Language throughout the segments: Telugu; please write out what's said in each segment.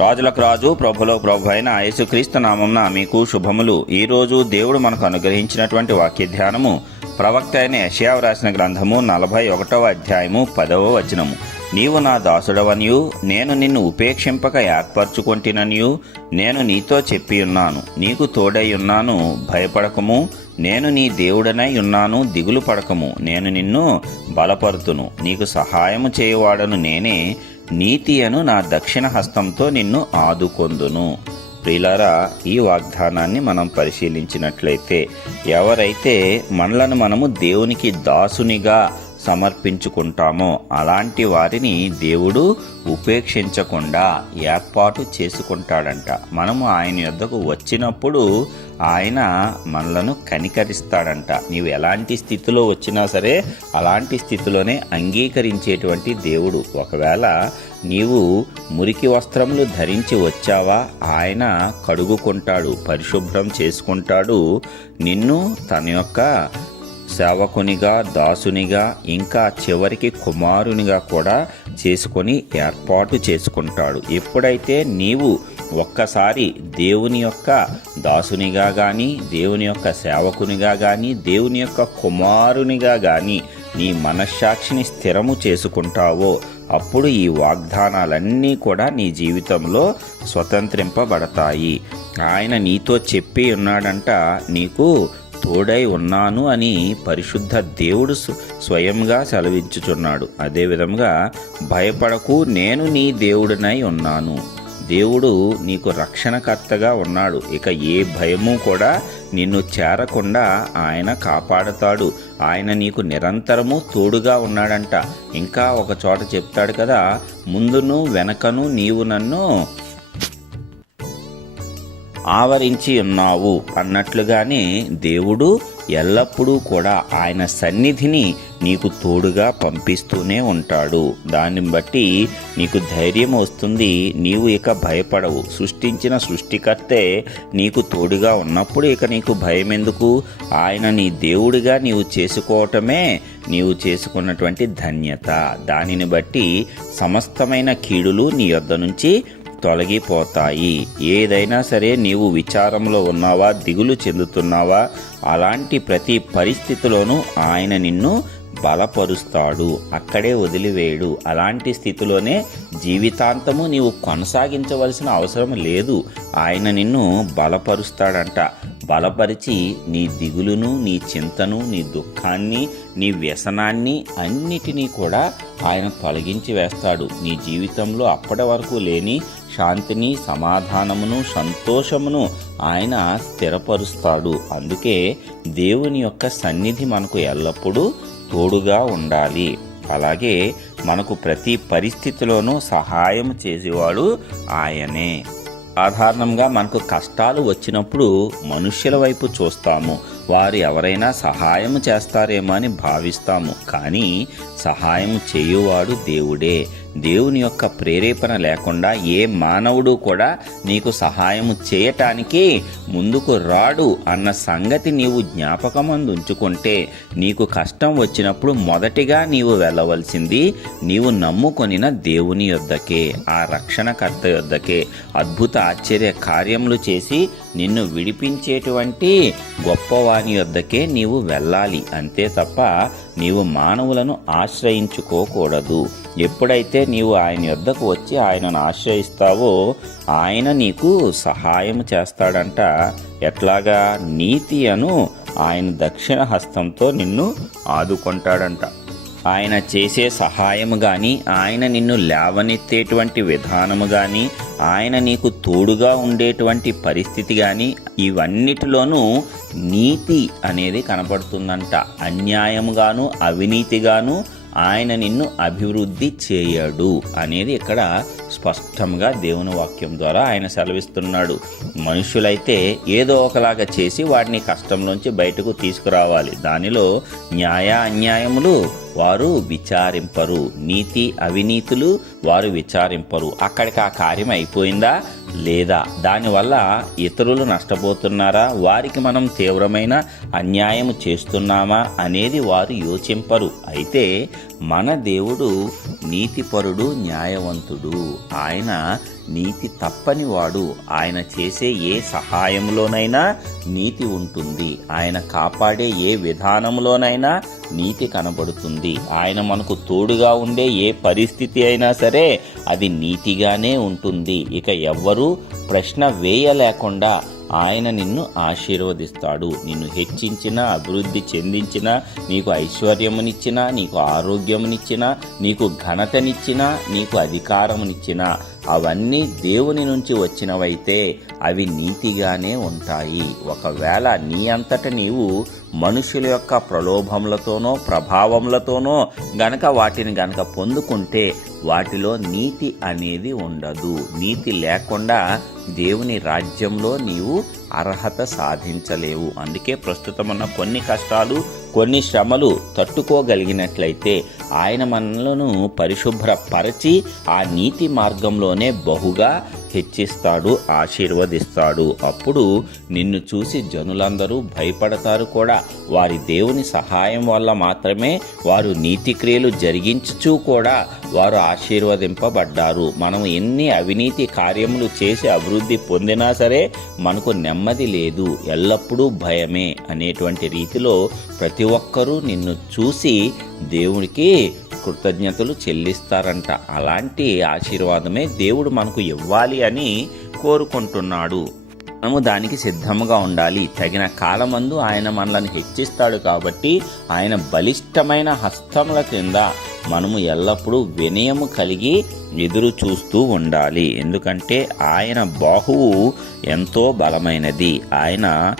రాజులకు రాజు ప్రభులో ప్రభు అయిన యేసుక్రీస్తు నామంన మీకు శుభములు. ఈ రోజు దేవుడు మనకు అనుగ్రహించినటువంటి వాక్య ధ్యానము ప్రవక్త అయిన యషయావు రాసిన గ్రంథము నలభై ఒకటవ అధ్యాయము పదవ వచనము. నీవు నా దాసుడవనియు నేను నిన్ను ఉపేక్షింపక ఏర్పరచుకొంటిననియు నేను నీతో చెప్పి ఉన్నాను నీకు తోడై ఉన్నాను భయపడకము. నేను నీ దేవుడనై ఉన్నాను దిగులు పడకము. నేను నిన్ను బలపరుతును. నీకు సహాయము చేయవాడను నేనే. నీతి అను నా దక్షిణ హస్తంతో నిన్ను ఆదుకొందును. ప్రియులారా ఈ వాగ్దానాన్ని మనం పరిశీలించినట్లయితే ఎవరైతే మనలను మనము దేవునికి దాసునిగా సమర్పించుకుంటామో అలాంటి వారిని దేవుడు ఉపేక్షించకుండా ఏర్పాటు చేసుకుంటాడంట. మనము ఆయన యొద్దకు వచ్చినప్పుడు ఆయన మనలను కనికరిస్తాడంట. నీవు ఎలాంటి స్థితిలో వచ్చినా సరే అలాంటి స్థితిలోనే అంగీకరించేటువంటి దేవుడు. ఒకవేళ నీవు మురికి వస్త్రములు ధరించి వచ్చావా? ఆయన కడుగుకుంటాడు పరిశుభ్రం చేసుకుంటాడు. నిన్ను తన యొక్క సేవకునిగా దాసునిగా ఇంకా చివరికి కుమారునిగా కూడా చేసుకొని ఏర్పాటు చేసుకుంటాడు. ఎప్పుడైతే నీవు ఒక్కసారి దేవుని యొక్క దాసునిగా కానీ దేవుని యొక్క సేవకునిగా కానీ దేవుని యొక్క కుమారునిగా కానీ నీ మనశ్శాక్షిని స్థిరము చేసుకుంటావో అప్పుడు ఈ వాగ్దానాలన్నీ కూడా నీ జీవితంలో స్వతంత్రింపబడతాయి. ఆయన నీతో చెప్పి ఉన్నాడంట నీకు తోడై ఉన్నాను అని పరిశుద్ధ దేవుడు స్వయంగా సెలవించుచున్నాడు అదేవిధంగా భయపడకు నేను నీ దేవుడినై ఉన్నాను. దేవుడు నీకు రక్షణకర్తగా ఉన్నాడు. ఇక ఏ భయము కూడా నిన్ను చేరకుండా ఆయన కాపాడతాడు. ఆయన నీకు నిరంతరము తోడుగా ఉన్నాడంట. ఇంకా ఒక చోట చెప్తాడు కదా ముందును వెనకను నీవు నన్ను ఆవరించి ఉన్నావు అన్నట్లుగానే దేవుడు ఎల్లప్పుడూ కూడా ఆయన సన్నిధిని నీకు తోడుగా పంపిస్తూనే ఉంటాడు. దాన్ని బట్టి నీకు ధైర్యం వస్తుంది నీవు ఇక భయపడవు. సృష్టించిన సృష్టికర్తే నీకు తోడుగా ఉన్నప్పుడు ఇక నీకు భయం ఎందుకు ఆయన నీ దేవుడిగా నీవు చేసుకోవటమే నీవు చేసుకున్నటువంటి ధన్యత. దానిని బట్టి సమస్తమైన కీడులు నీ యొద్ద నుంచి తొలగిపోతాయి. ఏదైనా సరే నీవు విచారంలో ఉన్నావా దిగులు చెందుతున్నావా? అలాంటి ప్రతి పరిస్థితిలోనూ ఆయన నిన్ను బలపరుస్తాడు. అక్కడే వదిలివేయడు. అలాంటి స్థితిలోనే జీవితాంతము నీవు కొనసాగించవలసిన అవసరం లేదు. ఆయన నిన్ను బలపరుస్తాడంట. బలపరిచి నీ దిగులును నీ చింతను నీ దుఃఖాన్ని నీ వ్యసనాన్ని అన్నిటినీ కూడా ఆయన తొలగించి వేస్తాడు. నీ జీవితంలో అప్పటి వరకు లేని శాంతిని సమాధానమును సంతోషమును ఆయన స్థిరపరుస్తాడు. అందుకే దేవుని యొక్క సన్నిధి మనకు ఎల్లప్పుడూ తోడుగా ఉండాలి. అలాగే మనకు ప్రతి పరిస్థితిలోనూ సహాయం చేసేవాడు ఆయనే. సాధారణంగా మనకు కష్టాలు వచ్చినప్పుడు మనుష్యుల వైపు చూస్తాము. వారు ఎవరైనా సహాయం చేస్తారేమో అని భావిస్తాము. కానీ సహాయం చేయువాడు దేవుడే. దేవుని యొక్క ప్రేరేపణ లేకుండా ఏ మానవుడు కూడా నీకు సహాయం చేయటానికి ముందుకు రాడు అన్న సంగతి నీవు జ్ఞాపకమందు ఉంచుకుంటే నీకు కష్టం వచ్చినప్పుడు మొదటిగా నీవు వెళ్ళవలసింది నీవు నమ్ముకొనిన దేవుని యొద్దకే ఆ రక్షణకర్త యొద్దకే. అద్భుత ఆశ్చర్య కార్యములు చేసి నిన్ను విడిపించేటువంటి గొప్పవాని యొద్దకే నీవు వెళ్ళాలి. అంతే తప్ప నీవు మానవులను ఆశ్రయించుకోకూడదు. ఎప్పుడైతే నీవు ఆయన యొద్దకు వచ్చి ఆయనను ఆశ్రయిస్తావో ఆయన నీకు సహాయం చేస్తాడంట. ఎట్లాగా? నీతి అను ఆయన దక్షిణ హస్తంతో నిన్ను ఆదుకుంటాడంట. ఆయన చేసే సహాయము కానీ ఆయన నిన్ను లేవనెత్తేటువంటి విధానము కానీ ఆయన నీకు తోడుగా ఉండేటువంటి పరిస్థితి కానీ ఇవన్నిటిలోనూ నీతి అనేది కనపడుతుందంట అన్యాయముగాను అవినీతిగాను ఆయన నిన్ను అభివృద్ధి చేయడు అనేది ఇక్కడ స్పష్టంగా దేవుని వాక్యం ద్వారా ఆయన సెలవిస్తున్నాడు. మనుషులైతే ఏదో ఒకలాగా చేసి వాడిని కష్టంలోంచి బయటకు తీసుకురావాలి. దానిలో న్యాయ అన్యాయములు వారు విచారింపరు. నీతి అవినీతులు వారు విచారింపరు. అక్కడికి ఆ కార్యం అయిపోయిందా? లేదా దానివల్ల ఇతరులు నష్టపోతున్నారా? వారికి మనం తీవ్రమైన అన్యాయం చేస్తున్నామా? అనేది వారు యోచింపరు. అయితే మన దేవుడు నీతిపరుడు న్యాయవంతుడు. ఆయన నీతి తప్పని వాడు ఆయన చేసే ఏ సహాయంలోనైనా నీతి ఉంటుంది. ఆయన కాపాడే ఏ విధానంలోనైనా నీతి కనబడుతుంది. ఆయన మనకు తోడుగా ఉండే ఏ పరిస్థితి అయినా సరే అది నీతిగానే ఉంటుంది. ఇక ఎవ్వరూ ప్రశ్న వేయలేకుండా ఆయన నిన్ను ఆశీర్వదిస్తాడు. నిన్ను హెచ్చించిన అభివృద్ధి చెందించిన నీకు ఐశ్వర్యమునిచ్చిన నీకు ఆరోగ్యమునిచ్చిన నీకు ఘనతనిచ్చిన నీకు అధికారమునిచ్చిన అవన్నీ దేవుని నుంచి వచ్చినవైతే అవి నీతిగానే ఉంటాయి. ఒకవేళ నీ అంతట నీవు మనుషుల యొక్క ప్రలోభములతోనో ప్రభావములతోనో గనక వాటిని గనక పొందుకుంటే వాటిలో నీతి అనేది ఉండదు. నీతి లేకుండా దేవుని రాజ్యంలో నీవు అర్హత సాధించలేవు. అందుకే ప్రస్తుతం ఉన్న కొన్ని కష్టాలు కొన్ని శ్రమలు తట్టుకోగలిగినట్లయితే ఆయన మనలను పరిశుభ్రపరచి ఆ నీతి మార్గంలోనే బహుగా హెచ్చిస్తాడు ఆశీర్వదిస్తాడు. అప్పుడు నిన్ను చూసి జనులందరూ భయపడతారు కూడా. వారి దేవుని సహాయం వల్ల మాత్రమే వారు నీతి క్రియలు జరిగించుచూ కూడా వారు ఆశీర్వదింపబడ్డారు. మనం ఎన్ని అవినీతి కార్యములు చేసి అభివృద్ధి పొందినా సరే మనకు నెమ్మది లేదు. ఎల్లప్పుడూ భయమే అనేటువంటి రీతిలో ప్రతి ఒక్కరూ నిన్ను చూసి దేవునికి కృతజ్ఞతలు చెల్లిస్తారంట. అలాంటి ఆశీర్వాదమే దేవుడు మనకు ఇవ్వాలి అని కోరుకుంటున్నాడు. మనము దానికి సిద్ధముగా ఉండాలి. తగిన కాలమందు ఆయన మనలను హెచ్చిస్తాడు కాబట్టి ఆయన బలిష్టమైన హస్తముల క్రింద మనము ఎల్లప్పుడూ వినయము కలిగి ఎదురు చూస్తూ ఉండాలి. ఎందుకంటే ఆయన బాహువు ఎంతో బలమైనది. ఆయన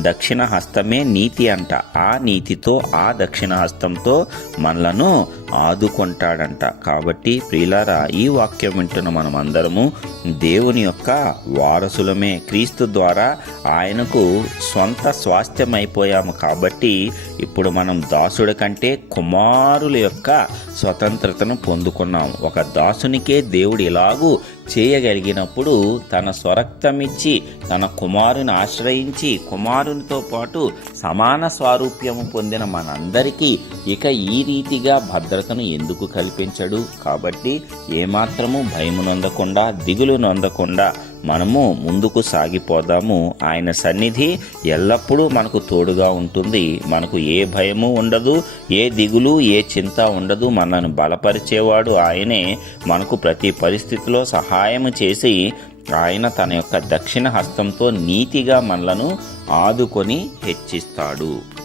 దక్షిణ హస్తమే నీతి అంట. ఆ నీతితో ఆ దక్షిణ హస్తంతో మనలను ఆదుకుంటాడంట. కాబట్టి ప్రియులారా ఈ వాక్యం వింటున్న మనం అందరము దేవుని యొక్క వారసులమే. క్రీస్తు ద్వారా ఆయనకు సొంత స్వాస్థ్యం అయిపోయాము కాబట్టి ఇప్పుడు మనం దాసుడి కంటే కుమారుల యొక్క స్వతంత్రతను పొందుకున్నాం ఒక దాసునికే దేవుడు ఇలాగూ చేయగలిగినప్పుడు తన స్వరక్తమిచ్చి తన కుమారుని ఆశ్రయించి కుమారునితో పాటు సమాన స్వారూప్యము పొందిన మనందరికీ ఇక ఈ రీతిగా భద్రతను ఎందుకు కల్పించడు? కాబట్టి ఏమాత్రము భయము నొందకుండా దిగులు నొందకుండా మనము ముందుకు సాగిపోదాము. ఆయన సన్నిధి ఎల్లప్పుడూ మనకు తోడుగా ఉంటుంది. మనకు ఏ భయము ఉండదు ఏ దిగులు ఏ చింత ఉండదు. మనను బలపరిచేవాడు ఆయనే. మనకు ప్రతి పరిస్థితిలో సహాయము చేసి ఆయన తన యొక్క దక్షిణ హస్తంతో నీతిగా మనలను ఆదుకొని హెచ్చిస్తాడు.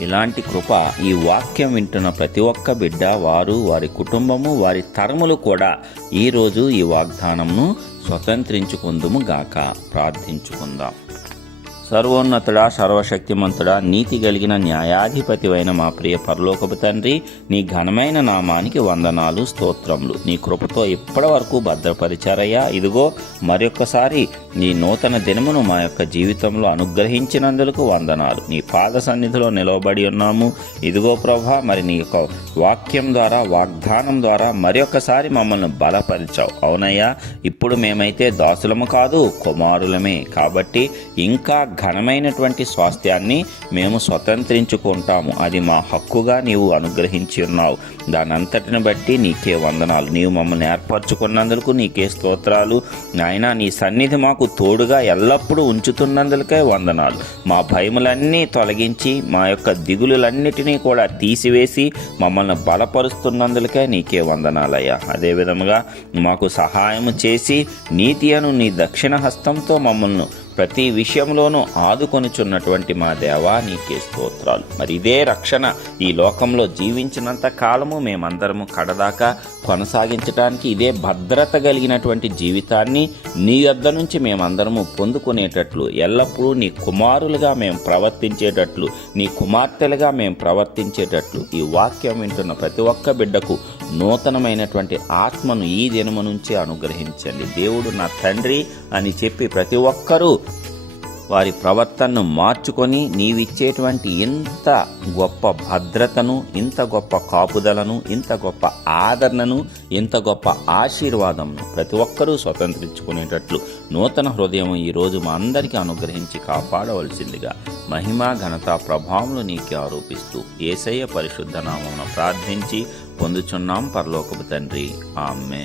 ఇలాంటి కృప ఈ వాక్యం వింటున్న ప్రతి ఒక్క బిడ్డ వారు వారి కుటుంబము వారి తరములు కూడా ఈరోజు ఈ వాగ్దానంను స్వతంత్రించుకుందుము గాక ప్రార్థించుకుందాం. సర్వోన్నతుడా సర్వశక్తిమంతుడా నీతి కలిగిన న్యాయాధిపతివైన మా ప్రియ పరలోకపు తండ్రి నీ ఘనమైన నామానికి వందనాలు స్తోత్రములు. నీ కృపతో ఇప్పటి వరకు భద్రపరిచారయ్యా. ఇదిగో మరొకసారి నీ నూతన దినమును మా యొక్క జీవితంలో అనుగ్రహించినందుకు వందనాలు. నీ పాద సన్నిధిలో నిలవబడి ఉన్నాము. ఇదిగో ప్రభా మరి నీ యొక్క వాక్యం ద్వారా వాగ్దానం ద్వారా మరొకసారి మమ్మల్ని బలపరిచావు. అవునయ్యా ఇప్పుడు మేమైతే దాసులము కాదు కుమారులమే. కాబట్టి ఇంకా ఘనమైనటువంటి స్వాస్థ్యాన్ని మేము స్వతంత్రించుకుంటాము. అది మా హక్కుగా నీవు అనుగ్రహించి ఉన్నావు. దానంతటిని బట్టి నీకే వందనాలు. నీవు మమ్మల్ని ఏర్పరచుకున్నందుకు నీకే స్తోత్రాలు. నాయన నీ సన్నిధి మాకు తోడుగా ఎల్లప్పుడూ ఉంచుతున్నందుకే వందనాలు. మా భయములన్నీ తొలగించి మా యొక్క దిగులులన్నిటినీ కూడా తీసివేసి మమ్మల్ని బలపరుస్తున్నందుకే నీకే వందనాలయ్యా. అదేవిధముగా మాకు సహాయం చేసి నీతి అను నీ దక్షిణ హస్తంతో మమ్మల్ని ప్రతి విషయంలోనూ ఆదుకొనుచున్నటువంటి మా దేవా నీకే స్తోత్రాలు. మరి ఇదే రక్షణ ఈ లోకంలో జీవించినంత కాలము మేమందరము కడదాకా కొనసాగించడానికి ఇదే భద్రత కలిగినటువంటి జీవితాన్ని నీ యొద్ద నుంచి మేమందరము పొందుకునేటట్లు ఎల్లప్పుడూ నీ కుమారులుగా మేము ప్రవర్తించేటట్లు నీ కుమార్తెలుగా మేము ప్రవర్తించేటట్లు ఈ వాక్యం వింటున్న ప్రతి ఒక్క బిడ్డకు నూతనమైనటువంటి ఆత్మను ఈ దినము నుంచి అనుగ్రహించండి. దేవుడు నా తండ్రి అని చెప్పి ప్రతి ఒక్కరూ వారి ప్రవర్తనను మార్చుకొని నీవిచ్చేటువంటి ఇంత గొప్ప భద్రతను ఇంత గొప్ప కాపుదలను ఇంత గొప్ప ఆదరణను ఇంత గొప్ప ఆశీర్వాదంను ప్రతి ఒక్కరూ స్వతంత్రించుకునేటట్లు నూతన హృదయం ఈరోజు మా అందరికీ అనుగ్రహించి కాపాడవలసిందిగా మహిమ ఘనత ప్రభావములు నీకే ఆరోపిస్తూ ఏసయ్య పరిశుద్ధ నామమును ప్రార్థించి పొందుచున్నాం పరలోకపు తండ్రి. ఆమె